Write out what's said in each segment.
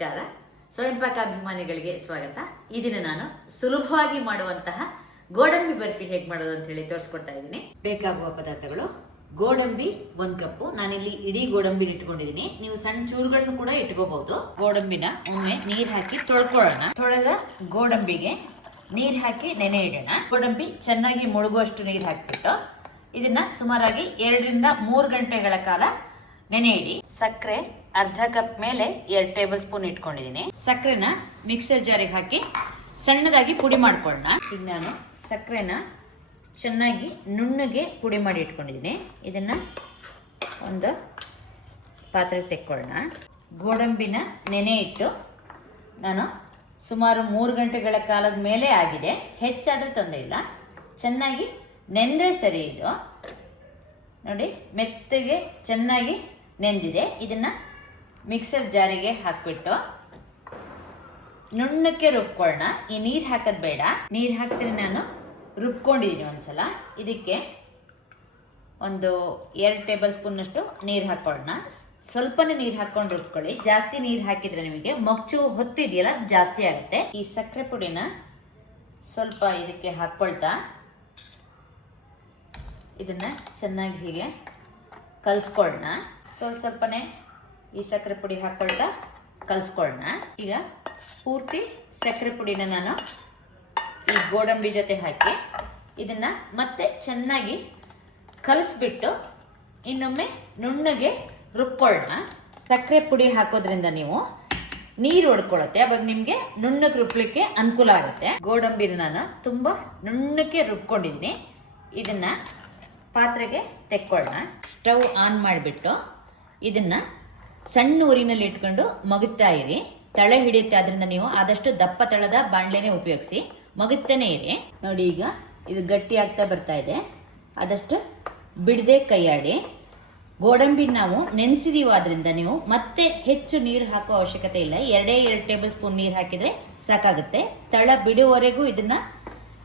ನಮಸ್ಕಾರ. ಸ್ವಯಂಪಾಕ ಅಭಿಮಾನಿಗಳಿಗೆ ಸ್ವಾಗತ. ಈ ದಿನ ನಾನು ಸುಲಭವಾಗಿ ಮಾಡುವಂತಹ ಗೋಡಂಬಿ ಬರ್ಫಿ ಹೇಗೆ ಮಾಡೋದು ಅಂತ ಹೇಳಿ ತೋರಿಸ್ಕೊಡ್ತಾ ಇದ್ದೀನಿ. ಬೇಕಾಗುವ ಪದಾರ್ಥಗಳು. ಗೋಡಂಬಿ ಒಂದ್ ಕಪ್ಪು. ನಾನಿಲ್ಲಿ ಇಡೀ ಗೋಡಂಬಿ ಇಟ್ಕೊಂಡಿದ್ದೀನಿ. ನೀವು ಸಣ್ಣ ಚೂರುಗಳನ್ನು ಕೂಡ ಇಟ್ಕೋಬಹುದು. ಗೋಡಂಬಿನ ಒಮ್ಮೆ ನೀರ್ ಹಾಕಿ ತೊಳ್ಕೊಳ್ಳೋಣ. ತೊಳೆದ ಗೋಡಂಬಿಗೆ ನೀರ್ ಹಾಕಿ ನೆನೆ ಇಡೋಣ. ಗೋಡಂಬಿ ಚೆನ್ನಾಗಿ ಮುಳುಗುವಷ್ಟು ನೀರ್ ಹಾಕಿಬಿಟ್ಟು ಇದನ್ನ ಸುಮಾರಾಗಿ ಎರಡರಿಂದ ಮೂರು ಗಂಟೆಗಳ ಕಾಲ ನೆನೆ ಇಡಿ. ಸಕ್ಕರೆ ಅರ್ಧ ಕಪ್ ಮೇಲೆ ಎರಡು ಟೇಬಲ್ ಸ್ಪೂನ್ ಇಟ್ಕೊಂಡಿದ್ದೀನಿ. ಸಕ್ಕರೆನ ಮಿಕ್ಸರ್ ಜಾರಿಗೆ ಹಾಕಿ ಸಣ್ಣದಾಗಿ ಪುಡಿ ಮಾಡ್ಕೊಳ್ಳೋಣ. ಈಗ ನಾನು ಸಕ್ಕರೆನ ಚೆನ್ನಾಗಿ ನುಣ್ಣಗೆ ಪುಡಿ ಮಾಡಿ ಇಟ್ಕೊಂಡಿದ್ದೀನಿ. ಇದನ್ನು ಒಂದು ಪಾತ್ರೆಗೆ ತೆಕ್ಕೊಳ್ಳೋಣ. ಗೋಡಂಬಿನ ನೆನೆ ಇಟ್ಟು ನಾನು ಸುಮಾರು ಮೂರು ಗಂಟೆಗಳ ಕಾಲದ ಮೇಲೆ ಆಗಿದೆ. ಹೆಚ್ಚಾದರೆ ತೊಂದರೆ ಇಲ್ಲ. ಚೆನ್ನಾಗಿ ನೆಂದರೆ ಸರಿ ಇದು. ನೋಡಿ, ಮೆತ್ತಗೆ ಚೆನ್ನಾಗಿ ನೆಂದಿದೆ. ಇದನ್ನ ಮಿಕ್ಸರ್ ಜಾರಿಗೆ ಹಾಕ್ಬಿಟ್ಟು ನುಣ್ಣಕ್ಕೆ ರುಬ್ಕೊಳ್ಳೋಣ ಈ ನೀರು ಹಾಕೋದು ಬೇಡ. ನೀರು ಹಾಕ್ತೀನಿ ನಾನು. ರುಬ್ಕೊಂಡಿದ್ದೀನಿ ಒಂದ್ಸಲ. ಇದಕ್ಕೆ ಒಂದು ಎರಡು ಟೇಬಲ್ ಸ್ಪೂನಷ್ಟು ನೀರು ಹಾಕೊಳ್ಳೋಣ ಸ್ವಲ್ಪನೇ ನೀರು ಹಾಕೊಂಡು ರುಬ್ಕೊಳ್ಳಿ. ಜಾಸ್ತಿ ನೀರು ಹಾಕಿದ್ರೆ ನಿಮಗೆ ಮಗ್ಚು ಹೊತ್ತಿದೆಯಲ್ಲ ಜಾಸ್ತಿ ಆಗುತ್ತೆ. ಈ ಸಕ್ಕರೆ ಪುಡಿನ ಸ್ವಲ್ಪ ಇದಕ್ಕೆ ಹಾಕ್ಕೊಳ್ತಾ ಇದನ್ನ ಚೆನ್ನಾಗಿ ಹೀಗೆ ಕಲಿಸ್ಕೊಳ್ಳೋಣ ಸ್ವಲ್ಪ ಸ್ವಲ್ಪನೇ ಈ ಸಕ್ಕರೆ ಪುಡಿ ಹಾಕೊಳ್ತಾ ಕಲಿಸ್ಕೊಳ್ಳೋಣ ಈಗ ಪೂರ್ತಿ ಸಕ್ಕರೆ ಪುಡಿನ ನಾನು ಈ ಗೋಡಂಬಿ ಜೊತೆ ಹಾಕಿ ಇದನ್ನು ಮತ್ತೆ ಚೆನ್ನಾಗಿ ಕಲಿಸ್ಬಿಟ್ಟು ಇನ್ನೊಮ್ಮೆ ನುಣ್ಣಗೆ ರುಬ್ಕೊಳ್ಳೋಣ ಸಕ್ಕರೆ ಪುಡಿ ಹಾಕೋದ್ರಿಂದ ನೀವು ನೀರು ಹೊಡ್ಕೊಳ್ಳುತ್ತೆ ಅವಾಗ ನಿಮಗೆ ನುಣ್ಣಗೆ ರುಬ್ಲಿಕ್ಕೆ ಅನುಕೂಲ ಆಗುತ್ತೆ. ಗೋಡಂಬಿನ ನಾನು ತುಂಬ ನುಣ್ಣಕ್ಕೆ ರುಬ್ಕೊಂಡಿದ್ದೀನಿ. ಇದನ್ನ ಪಾತ್ರೆಗೆ ತೆಕ್ಕೊಳ್ಳೋಣ ಸ್ಟವ್ ಆನ್ ಮಾಡಿಬಿಟ್ಟು ಇದನ್ನ ಸಣ್ಣ ಊರಿನಲ್ಲಿ ಇಟ್ಕೊಂಡು ಮಗುತ್ತಾ ಇರಿ. ತಳೆ ಹಿಡಿಯುತ್ತೆ ಅದರಿಂದ ನೀವು ಆದಷ್ಟು ದಪ್ಪ ತಳದ ಬಾಣಲೆನೆ ಉಪಯೋಗಿಸಿ. ಮಗುತ್ತಾನೆ ಇರಿ. ನೋಡಿ ಈಗ ಇದು ಗಟ್ಟಿ ಆಗ್ತಾ ಬರ್ತಾ ಇದೆ. ಆದಷ್ಟು ಬಿಡದೆ ಕೈಯಾಡಿ. ಗೋಡಂಬಿ ನಾವು ನೆನೆಸಿದೀವಿ, ಆದ್ರಿಂದ ನೀವು ಮತ್ತೆ ಹೆಚ್ಚು ನೀರು ಹಾಕೋ ಅವಶ್ಯಕತೆ ಇಲ್ಲ. ಎರಡೇ ಎರಡು ಟೇಬಲ್ ಸ್ಪೂನ್ ನೀರು ಹಾಕಿದ್ರೆ ಸಾಕಾಗುತ್ತೆ. ತಳ ಬಿಡುವವರೆಗೂ ಇದನ್ನ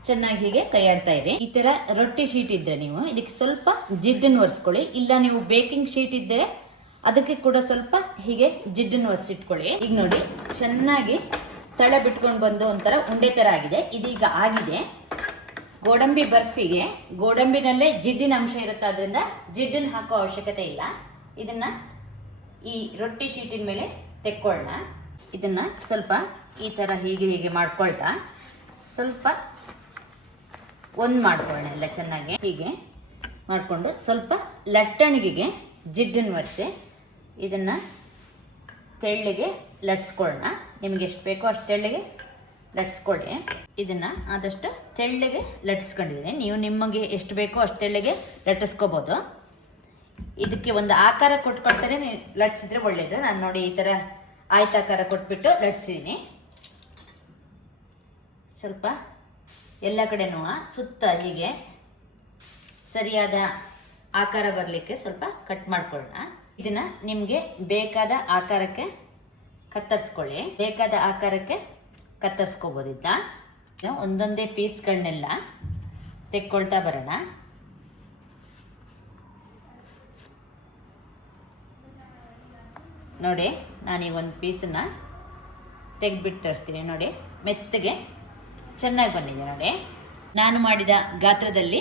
ಚೆನ್ನಾಗಿ ಹೀಗೆ ಕೈಯಾಡ್ತಾ ಇರಿ. ಈ ತರ ರೊಟ್ಟಿ ಶೀಟ್ ಇದ್ರೆ ನೀವು ಇದಕ್ಕೆ ಸ್ವಲ್ಪ ಜಿಡ್ಡನ್ನು ಒರೆಸ್ಕೊಳ್ಳಿ. ಇಲ್ಲ ನೀವು ಬೇಕಿಂಗ್ ಶೀಟ್ ಇದ್ದರೆ ಅದಕ್ಕೆ ಕೂಡ ಸ್ವಲ್ಪ ಹೀಗೆ ಜಿಡ್ಡನ್ನು ಒರೆಸಿಟ್ಕೊಳ್ಳಿ. ಈಗ ನೋಡಿ, ಚೆನ್ನಾಗಿ ತಳ ಬಿಟ್ಕೊಂಡು ಬಂದು ಒಂಥರ ಉಂಡೆ ಥರ ಆಗಿದೆ. ಇದೀಗ ಆಗಿದೆ. ಗೋಡಂಬಿ ಬರ್ಫಿಗೆ, ಗೋಡಂಬಿನಲ್ಲೇ ಜಿಡ್ಡಿನ ಅಂಶ ಇರುತ್ತೆ ಅದರಿಂದ ಜಿಡ್ಡನ್ನು ಹಾಕೋ ಅವಶ್ಯಕತೆ ಇಲ್ಲ. ಇದನ್ನ ಈ ರೊಟ್ಟಿ ಶೀಟಿನ ಮೇಲೆ ತೆಕ್ಕೊಳ್ಳೋಣ ಇದನ್ನ ಸ್ವಲ್ಪ ಈ ತರ ಹೀಗೆ ಹೀಗೆ ಮಾಡ್ಕೊಳ್ತಾ, ಸ್ವಲ್ಪ ಒಂದು ಮಾಡ್ಕೊಳ್ಳೋಣ ಎಲ್ಲ ಚೆನ್ನಾಗಿ. ಹೀಗೆ ಮಾಡಿಕೊಂಡು ಸ್ವಲ್ಪ ಲಟ್ಟಣಿಗೆಗೆ ಜಿಡ್ಡನ್ನು ಒರೆಸಿ ಇದನ್ನು ತೆಳ್ಳಿಗೆ ಲಟ್ಸ್ಕೊಳ್ಳೋಣ ನಿಮಗೆ ಎಷ್ಟು ಬೇಕೋ ಅಷ್ಟು ತೆಳ್ಳಿಗೆ ಲಟ್ಸ್ಕೊಳ್ಳಿ ಇದನ್ನು ಆದಷ್ಟು ತೆಳ್ಳಿಗೆ ಲಟ್ಸ್ಕೊಂಡಿದ್ದೀನಿ. ನೀವು ನಿಮಗೆ ಎಷ್ಟು ಬೇಕೋ ಅಷ್ಟು ತೆಳ್ಳಿಗೆ ಲಟ್ಟಿಸ್ಕೋಬೋದು ಇದಕ್ಕೆ ಒಂದು ಆಕಾರ ಕೊಟ್ಕೊಳ್ತಾರೆ ನೀವು ಲಟ್ಸಿದ್ರೆ ಒಳ್ಳೇದು. ನಾನು ನೋಡಿ ಈ ಥರ ಆಯ್ತಾಕಾರ ಕೊಟ್ಬಿಟ್ಟು ಲಟ್ಸಿದ್ದೀನಿ ಸ್ವಲ್ಪ ಎಲ್ಲ ಕಡೆನೂ ಸುತ್ತ ಹೀಗೆ ಸರಿಯಾದ ಆಕಾರ ಬರಲಿಕ್ಕೆ ಸ್ವಲ್ಪ ಕಟ್ ಮಾಡ್ಕೊಳ್ಳೋಣ. ಇದನ್ನ ನಿಮಗೆ ಬೇಕಾದ ಆಕಾರಕ್ಕೆ ಕತ್ತರಿಸ್ಕೊಳ್ಳಿ. ಬೇಕಾದ ಆಕಾರಕ್ಕೆ ಕತ್ತರಿಸ್ಕೋಬೋದಿತ್ತ? ಒಂದೊಂದೇ ಪೀಸ್ಗಳನ್ನೆಲ್ಲ ತೆಕ್ಕೊಳ್ತಾ ಬರೋಣ. ನೋಡಿ, ನಾನು ಈ ಒಂದು ಪೀಸನ್ನ ತೆಗೆದ್ಬಿಟ್ಟು ತರಿಸ್ತೀನಿ. ನೋಡಿ, ಮೆತ್ತಗೆ ಚೆನ್ನಾಗಿ ಬಂದಿದೆ. ನೋಡಿ, ನಾನು ಮಾಡಿದ ಗಾತ್ರದಲ್ಲಿ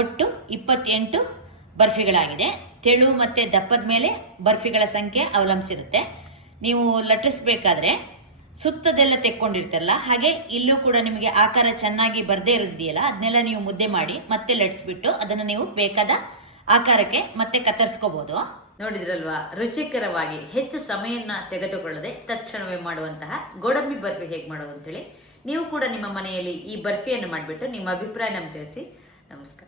ಒಟ್ಟು ಇಪ್ಪತ್ತೆಂಟು ಬರ್ಫಿಗಳಾಗಿದೆ. ತೆಳು ಮತ್ತು ದಪ್ಪದ ಮೇಲೆ ಬರ್ಫಿಗಳ ಸಂಖ್ಯೆ ಅವಲಂಬಿಸಿರುತ್ತೆ. ನೀವು ಲಟ್ಟಿಸ್ಬೇಕಾದ್ರೆ ಸುತ್ತದೆಲ್ಲ ತೆಕ್ಕೊಂಡಿರ್ತಾರಲ್ಲ, ಹಾಗೆ ಇಲ್ಲೂ ಕೂಡ ನಿಮಗೆ ಆಕಾರ ಚೆನ್ನಾಗಿ ಬರದೇ ಇರೋದಿದೆಯಲ್ಲ, ಅದನ್ನೆಲ್ಲ ನೀವು ಮುದ್ದೆ ಮಾಡಿ ಮತ್ತೆ ಲಟ್ಸ್ಬಿಟ್ಟು ಅದನ್ನು ನೀವು ಬೇಕಾದ ಆಕಾರಕ್ಕೆ ಮತ್ತೆ ಕತ್ತರಿಸ್ಕೋಬಹುದು ನೋಡಿದ್ರಲ್ವಾ? ರುಚಿಕರವಾಗಿ ಹೆಚ್ಚು ಸಮಯನ ತೆಗೆದುಕೊಳ್ಳದೆ ತಕ್ಷಣವೇ ಮಾಡುವಂತಹ ಗೋಡಂಬಿ ಬರ್ಫಿ ಹೇಗೆ ಮಾಡೋದು ಅಂತೇಳಿ. ನೀವು ಕೂಡ ನಿಮ್ಮ ಮನೆಯಲ್ಲಿ ಈ ಬರ್ಫಿಯನ್ನು ಮಾಡಿಬಿಟ್ಟು ನಿಮ್ಮ ಅಭಿಪ್ರಾಯ ನಮ್ಗೆ ತಿಳಿಸಿ. ನಮಸ್ಕಾರ.